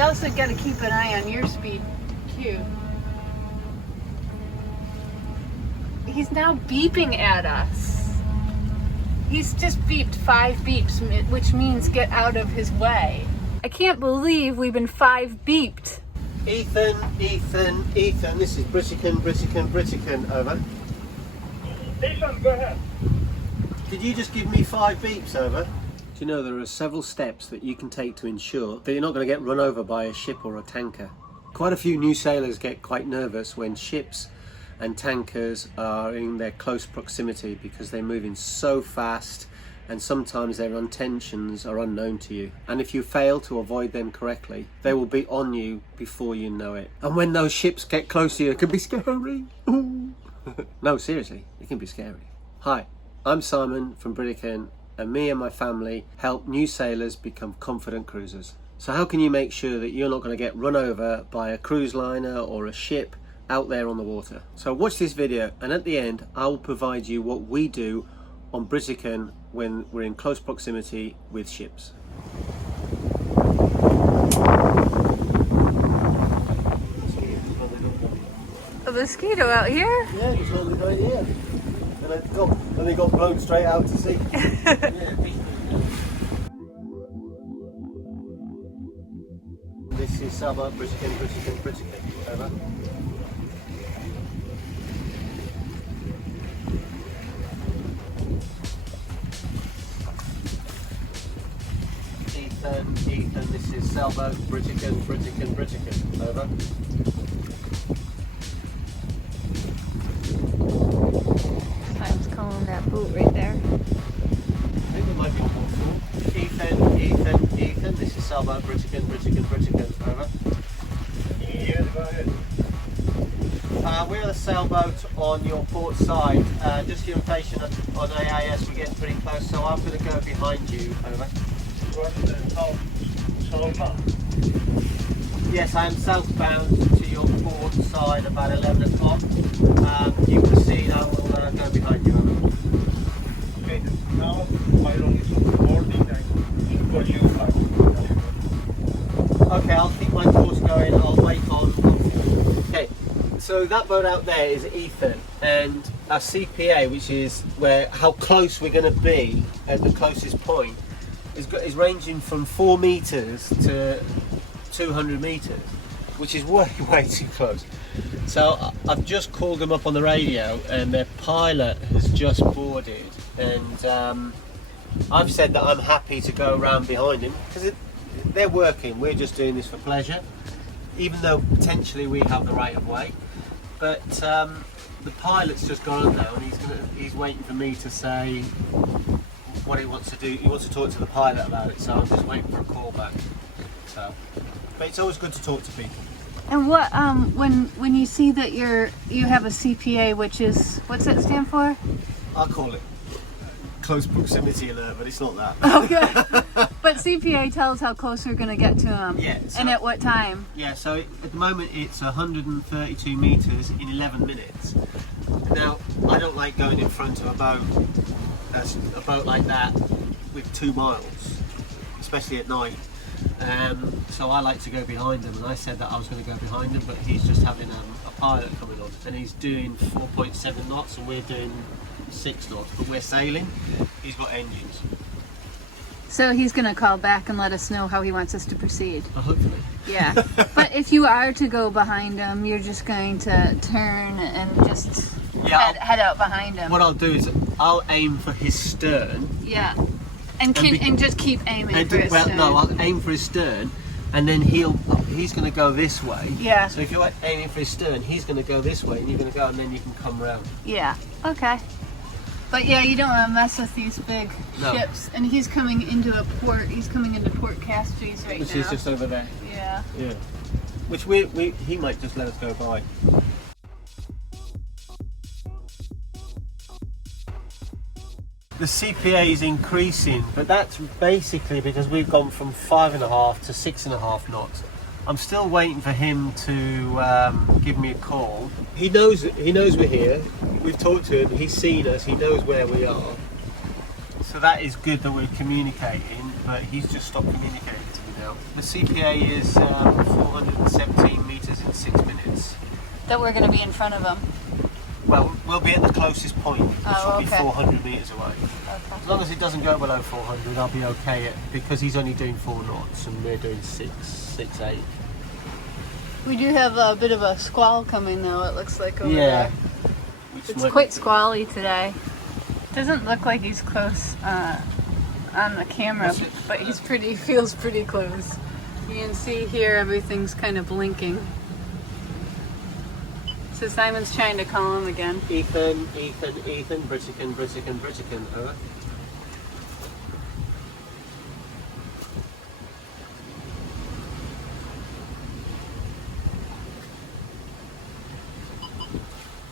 You also got to keep an eye on your speed too. He's now beeping at us. He's just beeped 5 beeps, which means get out of his way. I can't believe we've been 5 beeped. Ethan, this is Britican, over. Ethan, go ahead. Did you just give me 5 beeps, over? Do you know there are several steps that you can take to ensure that you're not going to get run over by a ship or a tanker? Quite a few new sailors get quite nervous when ships and tankers are in their close proximity because they're moving so fast and sometimes their intentions are unknown to you. And if you fail to avoid them correctly, they will be on you before you know it. And when those ships get close to you, it can be scary. No, seriously, it can be scary. Hi, I'm Simon from Britican, and me and my family help new sailors become confident cruisers. So how can you make sure that you're not going to get run over by a cruise liner or a ship out there on the water? So watch this video, and at the end I will provide you what we do on Britican when we're in close proximity with ships. A mosquito out here? Yeah, just landed right here. And they got blown straight out to sea. This is Saba, Britican, over. Ethan, this is Sailboat, Britican, over. I was calling that boat right there. I think it might be Ethan, this is Sailboat, Britican, over. Yes, go ahead. We're the sailboat on your port side. Just your rotation on AIS, we're getting pretty close, so I'm going to go behind you, over. Yes, I am southbound to your port side about 11 o'clock. You proceed, I will go behind you, over. Okay, now my long is boarding. I should call you back. Okay, I'll keep my course going, I'll wait on. Okay, so that boat out there is Ethan, and our CPA, which is how close we're going to be at the closest point, is ranging from 4 meters to 200 meters, which is way too close. So I've just called them up on the radio, and their pilot has just boarded, and I've said that I'm happy to go around behind him because they're working. We're just doing this for pleasure, even though potentially we have the right of way. But the pilot's just gone on now, and he's waiting for me to say what he wants to do. He wants to talk to the pilot about it, so I'm just waiting for a call back. So, but it's always good to talk to people. And what when you see that you have a CPA, which is, what's that stand for? I'll call it close proximity alert, but it's not that. Okay. But CPA tells how close we're going to get to him. Yeah. So, and at what time? Yeah, so at the moment it's 132 metres in 11 minutes. Now, I don't like going in front of a boat like that with 2 miles, especially at night. So I like to go behind him, and I said that I was going to go behind him, but he's just having a pilot coming on, and he's doing 4.7 knots and we're doing 6 knots, but we're sailing. He's got engines. So he's going to call back and let us know how he wants us to proceed. Hopefully. Yeah. But if you are to go behind him, you're just going to turn and just head out behind him. What I'll do is I'll aim for his stern. Yeah. And just keep aiming for his stern. No, I'll aim for his stern, and then he's going to go this way. Yeah. So if you're aiming for his stern, he's going to go this way, and you're going to go, and then you can come round. Yeah. Okay. But yeah, you don't want to mess with these big ships. And he's coming into a port. He's coming into Port Castries right now. Which is just over there. Yeah. Yeah. Which he might just let us go by. The CPA is increasing, but that's basically because we've gone from 5.5 to 6.5 knots. I'm still waiting for him to give me a call. He knows we're here. We've talked to him. He's seen us. He knows where we are. So that is good that we're communicating. But he's just stopped communicating to me now. The CPA is That we're going to be in front of him. Well, we'll be at the closest point, which Oh, will be okay. 400 metres away. Okay. As long as it doesn't go below 400, I'll be okay because he's only doing 4 knots and we're doing 6, 8. We do have a bit of a squall coming though, it looks like over Yeah. there. It's quite squally today. Doesn't look like he's close on the camera, but feels pretty close. You can see here everything's kind of blinking. So Simon's trying to call him again. Ethan, Britican, over.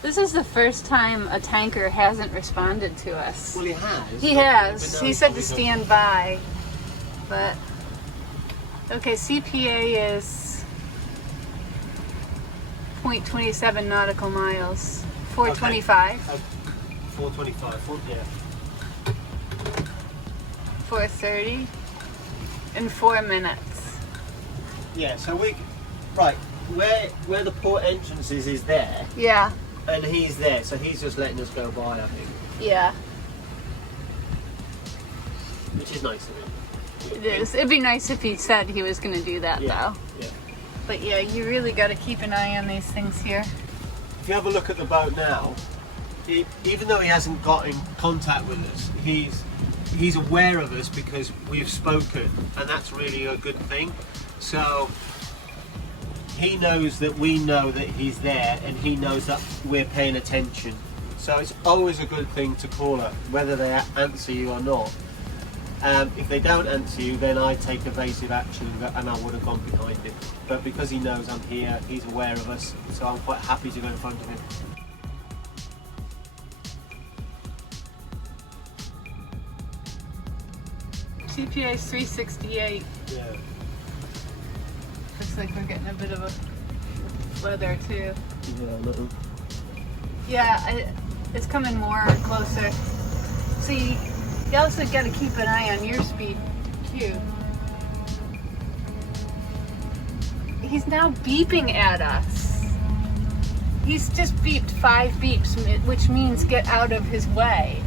This is the first time a tanker hasn't responded to us. Well, he has. He has. He said to stand by. But, okay, CPA is 0.27 nautical miles. 425. 425, yeah. 430. In 4 minutes. Yeah, so right, where the port entrance is there, Yeah, and he's there, so he's just letting us go by, I think, yeah, which is nice of him. it is. It'd be nice if he said he was going to do that, Yeah, though. yeah. But yeah, you really got to keep an eye on these things here. If you have a look at the boat now, even though he hasn't got in contact with us, he's aware of us because we've spoken, and that's really a good thing. So he knows that we know that he's there, and he knows that we're paying attention. So it's always a good thing to call her, whether they answer you or not. If they don't answer you, then I take evasive action and I would have gone behind him. But because he knows I'm here, he's aware of us, so I'm quite happy to go in front of him. CPA is 368. Yeah. Looks like we're getting a bit of a weather too. Yeah, little. Yeah, it's coming more closer. So you also got to keep an eye on your speed too. He's now beeping at us. He's just beeped 5 beeps, which means get out of his way.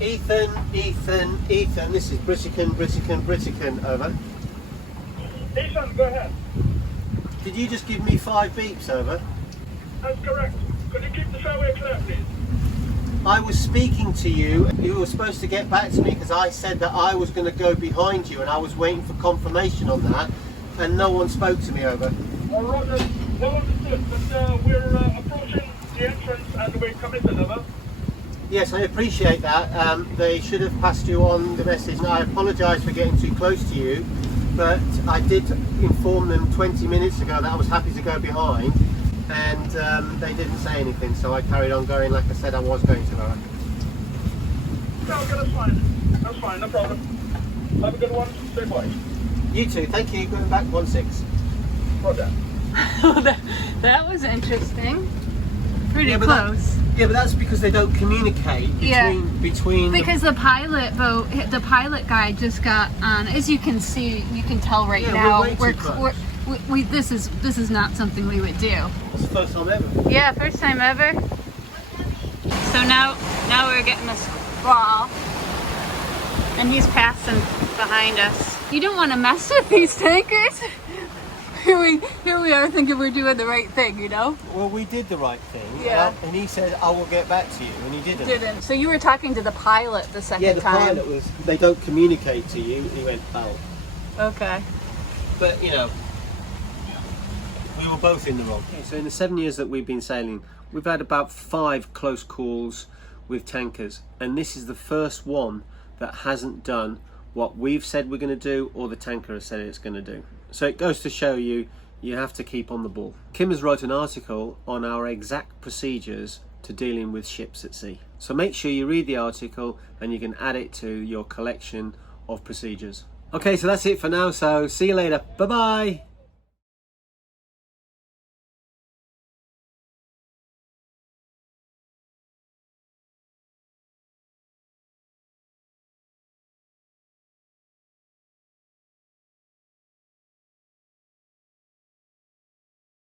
Ethan, this is Britican, over. Ethan, go ahead. Did you just give me 5 beeps, over? That's correct. Could you keep the fairway clear, please? I was speaking to you. You were supposed to get back to me because I said that I was going to go behind you and I was waiting for confirmation on that, and no one spoke to me, over. All right, well understood, but we're approaching the entrance and we're committed, over. Yes, I appreciate that. They should have passed you on the message. I apologise for getting too close to you, but I did inform them 20 minutes ago that I was happy to go behind, and they didn't say anything, so I carried on going like I said I was going to. No, okay, that's fine. That's fine, no problem. Have a good one. Stay quiet. You too, thank you. Going back 1-6. Roger. That was interesting. Pretty Yeah, but close. Yeah, but that's because they don't communicate between Because the pilot boat, the pilot guy just got on. As you can see, you can tell right now. We're way too close. This is not something we would do. It's the first time ever. Yeah, first time ever. So now we're getting a squall, and he's passing behind us. You don't want to mess with these tankers. Here we are thinking we're doing the right thing, you know? Well, we did the right thing. Yeah. And he said, I will get back to you, and he didn't. So you were talking to the pilot the second Yeah, the time. pilot was, they don't communicate to you. He went, oh. Okay. But, you know, we were both in the wrong. Okay, so in the 7 years that we've been sailing, we've had about 5 close calls with tankers. And this is the first one that hasn't done what we've said we're going to do or the tanker has said it's going to do. So it goes to show you, you have to keep on the ball. Kim has wrote an article on our exact procedures to dealing with ships at sea. So make sure you read the article and you can add it to your collection of procedures. Okay, so that's it for now. So see you later. Bye-bye.